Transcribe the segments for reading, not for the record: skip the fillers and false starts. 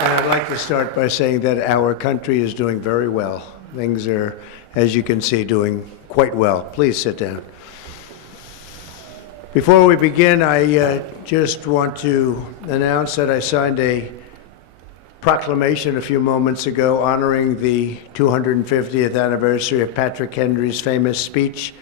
And I'd like to start by saying that our country is doing very well. Things are, as you can see, doing quite well. Please sit down. Before we begin, I just want to announce that I signed a proclamation a few moments ago honoring the 250th anniversary of Patrick Henry's famous speech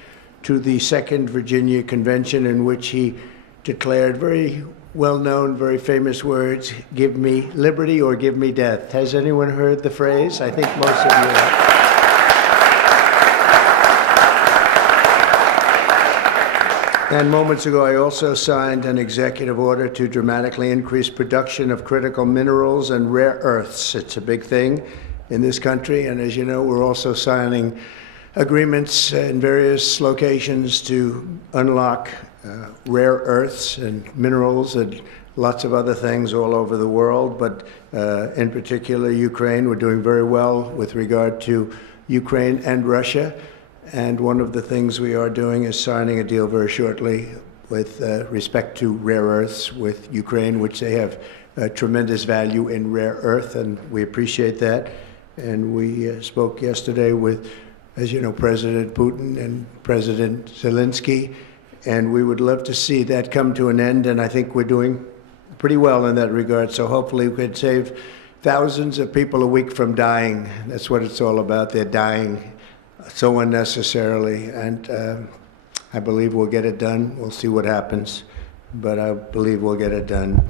to the Second Virginia Convention, in which he declared very well-known, very famous words, "Give me liberty or give me death." Has anyone heard the phrase? I think most of you have. And moments ago, I also signed an executive order to dramatically increase production of critical minerals and rare earths. It's a big thing in this country, and as you know, we're also signing agreements in various locations to unlock rare earths and minerals and lots of other things all over the world, but in particular Ukraine. We're doing very well with regard to Ukraine and Russia, and one of the things we are doing is signing a deal very shortly with respect to rare earths with Ukraine, which they have tremendous value in rare earth, and we appreciate that. And we spoke yesterday with, as you know, President Putin and President Zelensky, and we would love to see that come to an end, and I think we're doing pretty well in that regard. So hopefully we could save thousands of people a week from dying. That's what it's all about. They're dying so unnecessarily, and I believe we'll get it done. We'll see what happens, but I believe we'll get it done.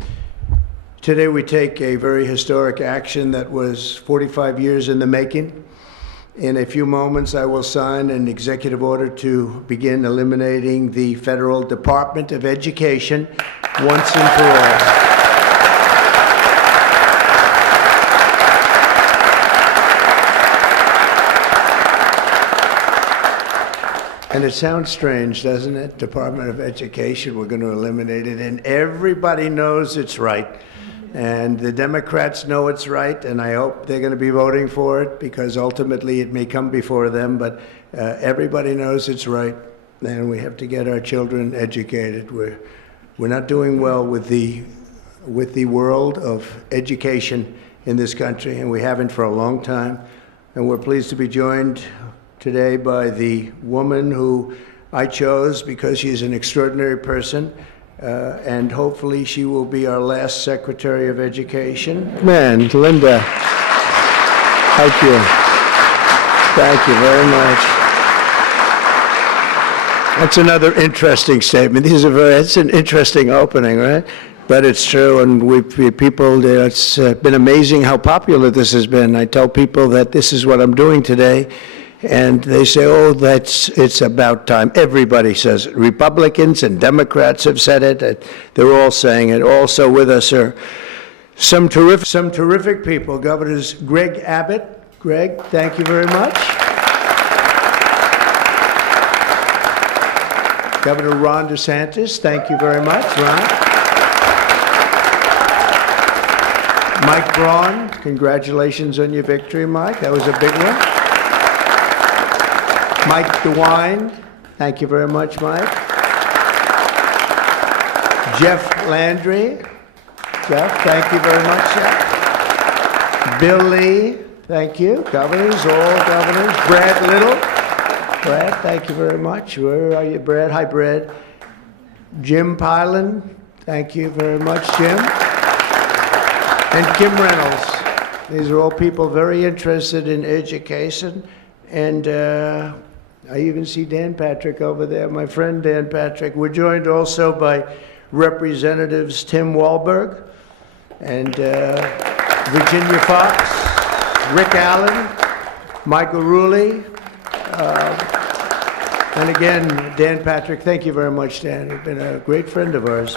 Today we take a very historic action that was 45 years in the making. In a few moments, I will sign an executive order to begin eliminating the Federal Department of Education once and for all. And it sounds strange, doesn't it? Department of Education, we're going to eliminate it, and everybody knows it's right. And the Democrats know it's right, and I hope they're going to be voting for it, because ultimately it may come before them, but everybody knows it's right, and we have to get our children educated. We're not doing well with the world of education in this country, and we haven't for a long time. And we're pleased to be joined today by the woman who I chose because she's an extraordinary person, and hopefully she will be our last Secretary of Education. Man, Linda, thank you. Thank you very much. That's another interesting statement. It's an interesting opening, right? But it's true, and it's been amazing how popular this has been. I tell people that this is what I'm doing today, and they say, "Oh, it's about time." Everybody says it. Republicans and Democrats have said it. They're all saying it. Also with us are some terrific people. Governors Greg Abbott. Greg, thank you very much. Governor Ron DeSantis, thank you very much, Ron. Mike Braun, congratulations on your victory, Mike. That was a big one. Mike DeWine, thank you very much, Mike. Jeff Landry. Jeff, thank you very much, Jeff. Bill Lee, thank you. Governors, all governors. Brad Little. Brad, thank you very much. Where are you, Brad? Hi, Brad. Jim Pylan, thank you very much, Jim. And Kim Reynolds. These are all people very interested in education. And I even see Dan Patrick over there, my friend Dan Patrick. We're joined also by Representatives Tim Walberg and Virginia Fox, Rick Allen, Michael Rulli, and again, Dan Patrick. Thank you very much, Dan. You've been a great friend of ours.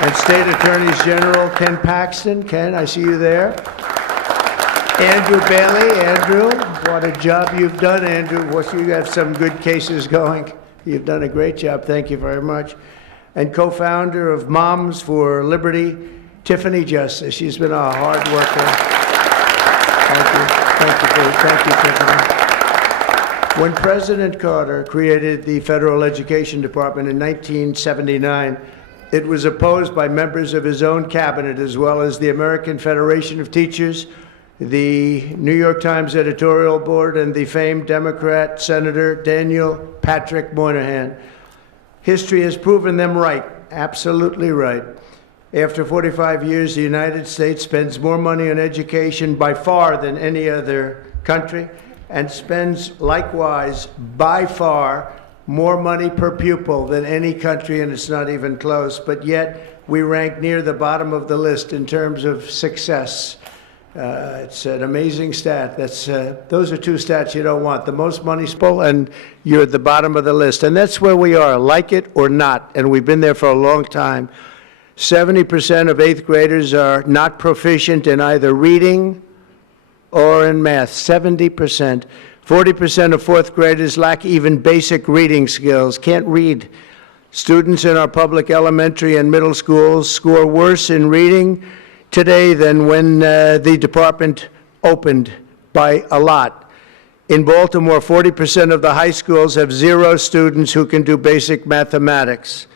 And State Attorneys General Ken Paxton. Ken, I see you there. Andrew Bailey. Andrew, what a job you've done, Andrew. You have some good cases going. You've done a great job. Thank you very much. And co-founder of Moms for Liberty, Tiffany Justice. She's been a hard worker. Thank you, Tiffany. When President Carter created the Federal Education Department in 1979, It was opposed by members of his own cabinet, as well as the American Federation of Teachers, the New York Times editorial board, and the famed Democrat Senator Daniel Patrick Moynihan. History has proven them right, absolutely right. After 45 years, the United States spends more money on education by far than any other country, and spends likewise by far more money per pupil than any country, and it's not even close. But yet we rank near the bottom of the list in terms of success. It's an amazing stat. Those are two stats you don't want. The most money spent, and you're at the bottom of the list. And that's where we are, like it or not. And we've been there for a long time. 70% of 8th graders are not proficient in either reading or in math. 70%. 40% of 4th graders lack even basic reading skills, can't read. Students in our public elementary and middle schools score worse in reading today than when the department opened, by a lot. In Baltimore, 40% of the high schools have 0 students who can do basic mathematics.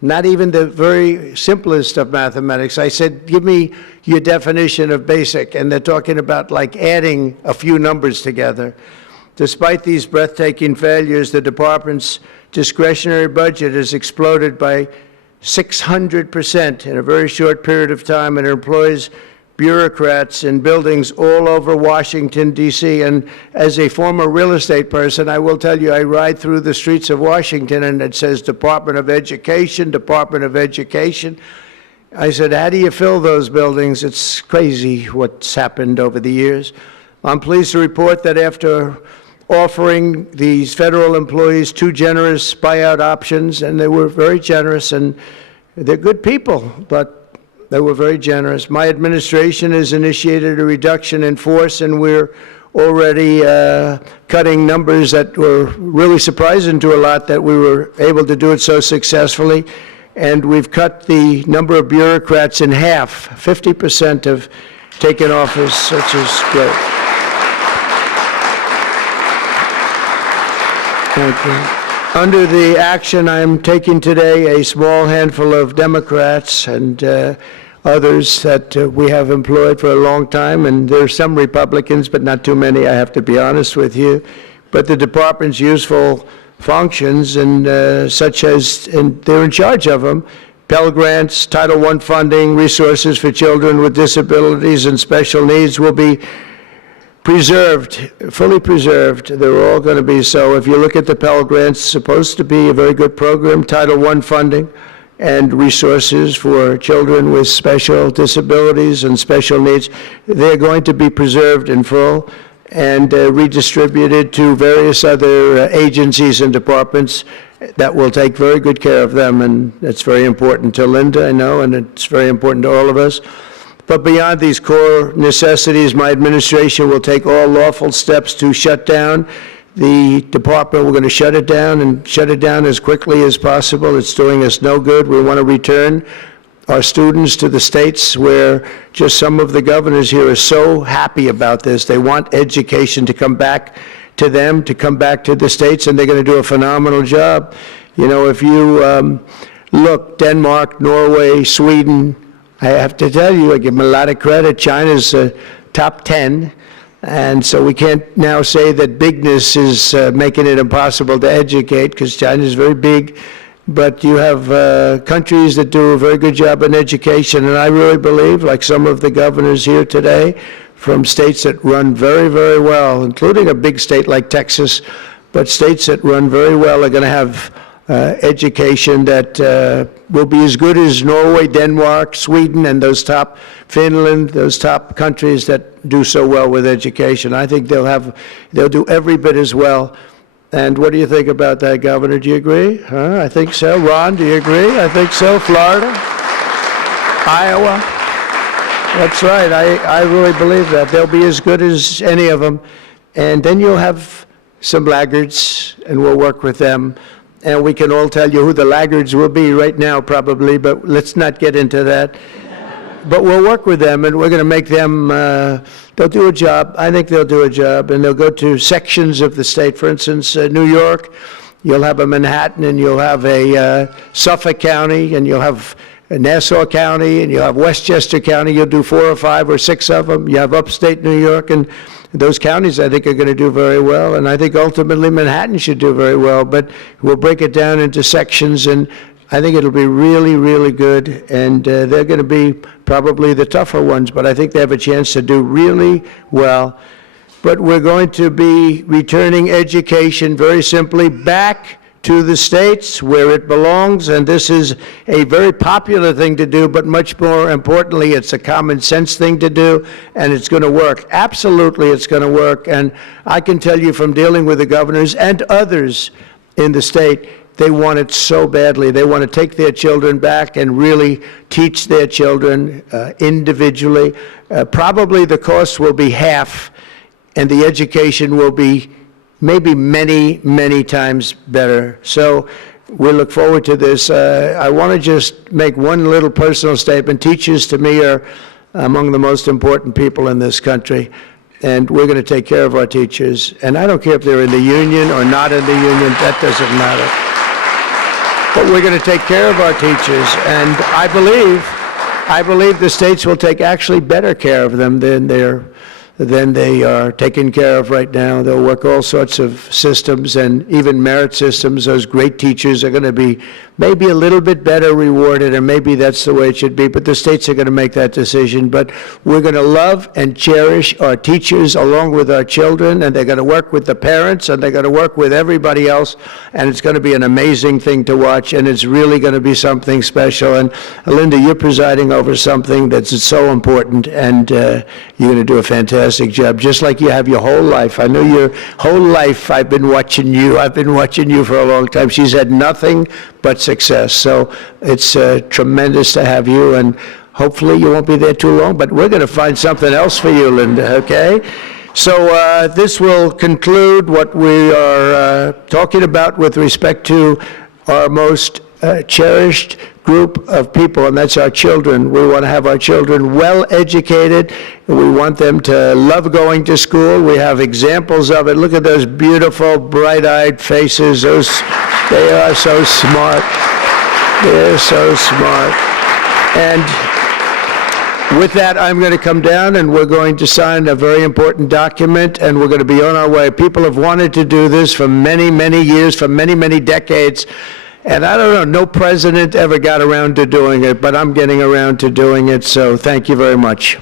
Not even the very simplest of mathematics. I said, give me your definition of basic, and they're talking about like adding a few numbers together. Despite these breathtaking failures, the department's discretionary budget has exploded by 600% in a very short period of time, and it employs bureaucrats in buildings all over Washington, D.C. And as a former real estate person, I will tell you, I ride through the streets of Washington and it says Department of Education, Department of Education. I said, how do you fill those buildings? It's crazy what's happened over the years. I'm pleased to report that after offering these federal employees 2 generous buyout options, and they were very generous, and they're good people, but they were very generous. My administration has initiated a reduction in force, and we're already cutting numbers that were really surprising to a lot, that we were able to do it so successfully. And we've cut the number of bureaucrats in half. 50% have taken office, which is great. Thank you. Under the action I'm taking today, a small handful of Democrats and others that we have employed for a long time, and there are some Republicans, but not too many, I have to be honest with you. But the department's useful functions, and such as, and they're in charge of them, Pell Grants, Title I funding, resources for children with disabilities and special needs will be preserved, fully preserved. They're all going to be so. If you look at the Pell Grants, it's supposed to be a very good program. Title I funding and resources for children with special disabilities and special needs, they're going to be preserved in full and redistributed to various other agencies and departments that will take very good care of them. And that's very important to Linda, I know, and it's very important to all of us. But beyond these core necessities, my administration will take all lawful steps to shut down the department. We're going to shut it down, and shut it down as quickly as possible. It's doing us no good. We want to return our students to the states, where just some of the governors here are so happy about this. They want education to come back to them, to come back to the states, and they're going to do a phenomenal job. You know, if you look, Denmark, Norway, Sweden, I have to tell you, I give them a lot of credit. China's top 10, and so we can't now say that bigness is making it impossible to educate, because China's very big. But you have countries that do a very good job in education, and I really believe, like some of the governors here today, from states that run very, very well, including a big state like Texas, but states that run very well are going to have education that will be as good as Norway, Denmark, Sweden, and those top, Finland, those top countries that do so well with education. I think they'll do every bit as well. And what do you think about that, Governor? Do you agree? Huh? I think so. Ron, do you agree? I think so. Florida? Iowa? That's right. I really believe that. They'll be as good as any of them. And then you'll have some laggards, and we'll work with them. And we can all tell you who the laggards will be right now, probably, but let's not get into that. But we'll work with them, and we're going to make them, they'll do a job. I think they'll do a job, and they'll go to sections of the state. For instance, New York, You'll have a Manhattan, and you'll have a Suffolk County, and you'll have Nassau County, and you'll have Westchester County. You'll do 4 or 5 or 6 of them. You have upstate New York, and those counties, I think, are going to do very well. And I think ultimately Manhattan should do very well. But we'll break it down into sections, and I think it'll be really, really good. And they're going to be probably the tougher ones, but I think they have a chance to do really well. But we're going to be returning education very simply back to the states where it belongs, and this is a very popular thing to do, but much more importantly, it's a common sense thing to do, and it's going to work. Absolutely, it's going to work, and I can tell you from dealing with the governors and others in the state, they want it so badly. They want to take their children back and really teach their children individually. Probably the cost will be half, and the education will be maybe many, many times better. So we look forward to this. I want to just make one little personal statement. Teachers, to me, are among the most important people in this country, and we're going to take care of our teachers. And I don't care if they're in the union or not in the union. That doesn't matter. But we're going to take care of our teachers, and I believe the states will take actually better care of them than they are taken care of right now. They'll work all sorts of systems and even merit systems. Those great teachers are going to be maybe a little bit better rewarded, and maybe that's the way it should be, but the states are going to make that decision. But we're going to love and cherish our teachers along with our children, and they're going to work with the parents, and they're going to work with everybody else, and it's going to be an amazing thing to watch, and it's really going to be something special. And Linda, you're presiding over something that's so important, and you're going to do a fantastic job, just like you have your whole life. I know your whole life I've been watching you. I've been watching you for a long time. She's had nothing but success. So it's tremendous to have you, and hopefully you won't be there too long, but we're going to find something else for you, Linda, okay? So this will conclude what we are talking about with respect to our most cherished group of people, and that's our children. We want to have our children well educated. We want them to love going to school. We have examples of it. Look at those beautiful, bright-eyed faces. They are so smart. They're so smart. And with that, I'm going to come down, and we're going to sign a very important document, and we're going to be on our way. People have wanted to do this for many, many years, for many, many decades. And I don't know, no president ever got around to doing it, but I'm getting around to doing it, so thank you very much.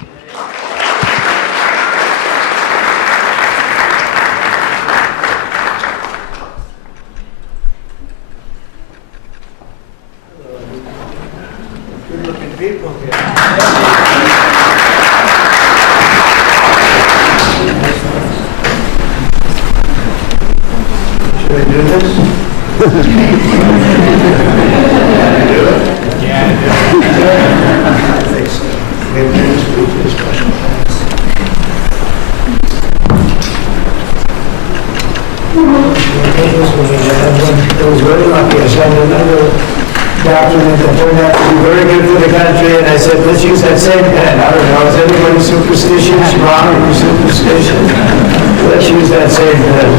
Good-looking people here. Should I do this? With that, it was very lucky. I signed another document that turned out to be very good for the country, and I said, let's use that same pen. I don't know, is anybody superstitious? Ron, are you superstitious? Let's use that same pen.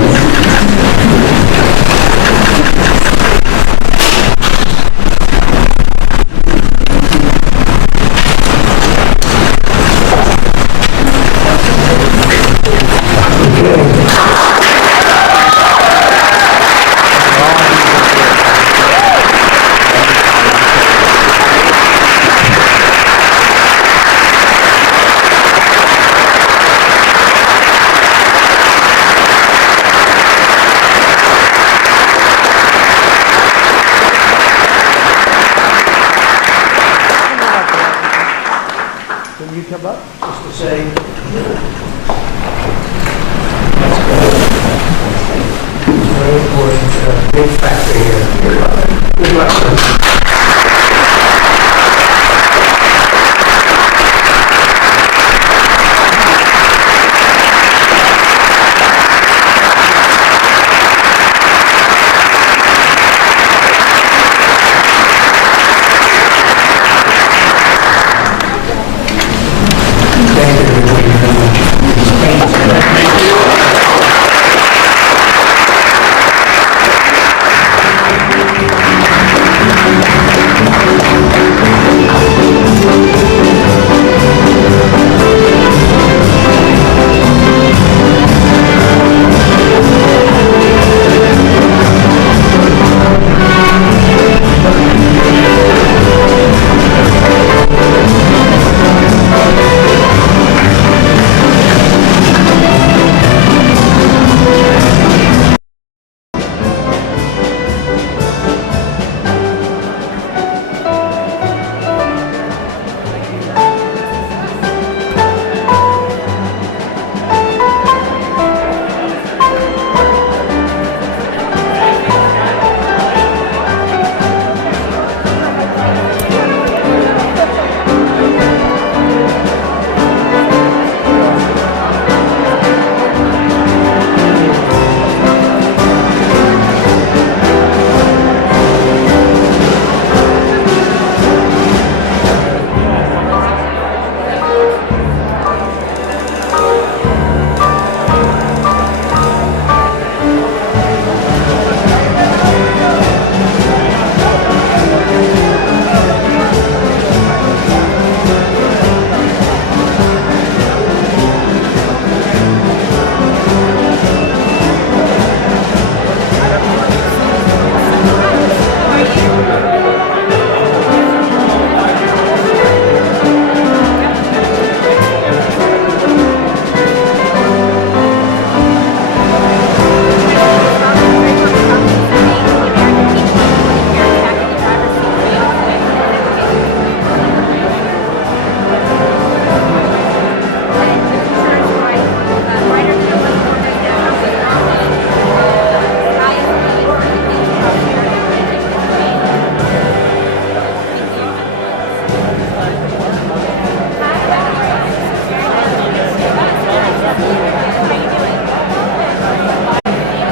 Can you come up just to say? That's good. It's very important. Big factor here. Good luck.